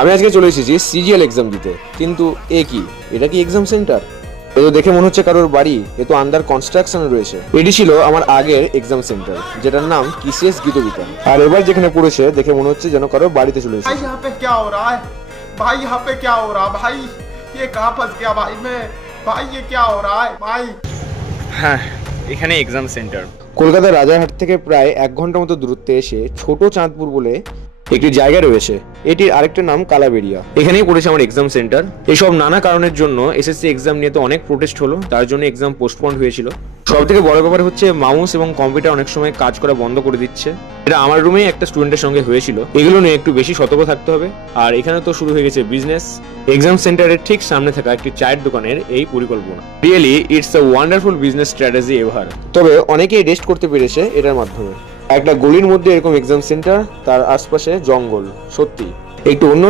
আমি আজকে চলে এসেছি সিজিএল এক্সাম দিতে, কিন্তু এ কি, এটা কি এক্সাম সেন্টার? এ তো দেখে মনে হচ্ছে কারোর বাড়ি, এ তো আন্ডার কনস্ট্রাকশনে রয়েছে। এটি ছিল আমার আগের এক্সাম সেন্টার, যেটার নাম কিসিএস গীতবিতান। আর এবার যেখানে পড়েছে দেখে মনে হচ্ছে যেন কারোর বাড়িতে চলে এসেছে। भाई यहाँ पे क्या हो रहा है? भाई यहाँ पे क्या हो रहा है? भाई ये कहाँ फंस गया भाई मैं? भाई ये क्या हो रहा है भाई? হ্যাঁ, এখানে এক্সাম সেন্টার। কলকাতার রাজারহাট থেকে প্রায় 1 ঘন্টা মতো দূরত্বে এসে ছোট চাঁদপুর বলে একটি জায়গা রয়েছে। এটির আরেকটা নাম কালাবেরিয়া। এখানেই পড়েছে আমার এক্সাম সেন্টার। এসব নানা কারণের জন্য এসএসসি এক্সাম নিয়ে তো অনেক প্রোটেস্ট হলো, তার জন্য এক্সাম পোস্টপন্ড হয়েছিল। সব থেকে বড় ব্যাপার হচ্ছে মাউস এবং কম্পিউটার অনেক সময় কাজ করা বন্ধ করে দিচ্ছে। এটা আমার রুমে একটা স্টুডেন্টের সঙ্গে হয়েছিল। এগুলো নিয়ে একটু বেশি সতর্ক থাকতে হবে। আর এখানে তো শুরু হয়ে গেছে বিজনেস। এক্সাম সেন্টারের ঠিক সামনে থাকা একটি চায়ের দোকানের এই পরিকল্পনা। Really it's a wonderful business strategy ever. তবে অনেকেই রেস্ট করতে পেরেছে এটার মাধ্যমে। একটা গলির মধ্যে এরকম এক্সাম সেন্টার, তার আশপাশে জঙ্গল, সত্যি একটু অন্য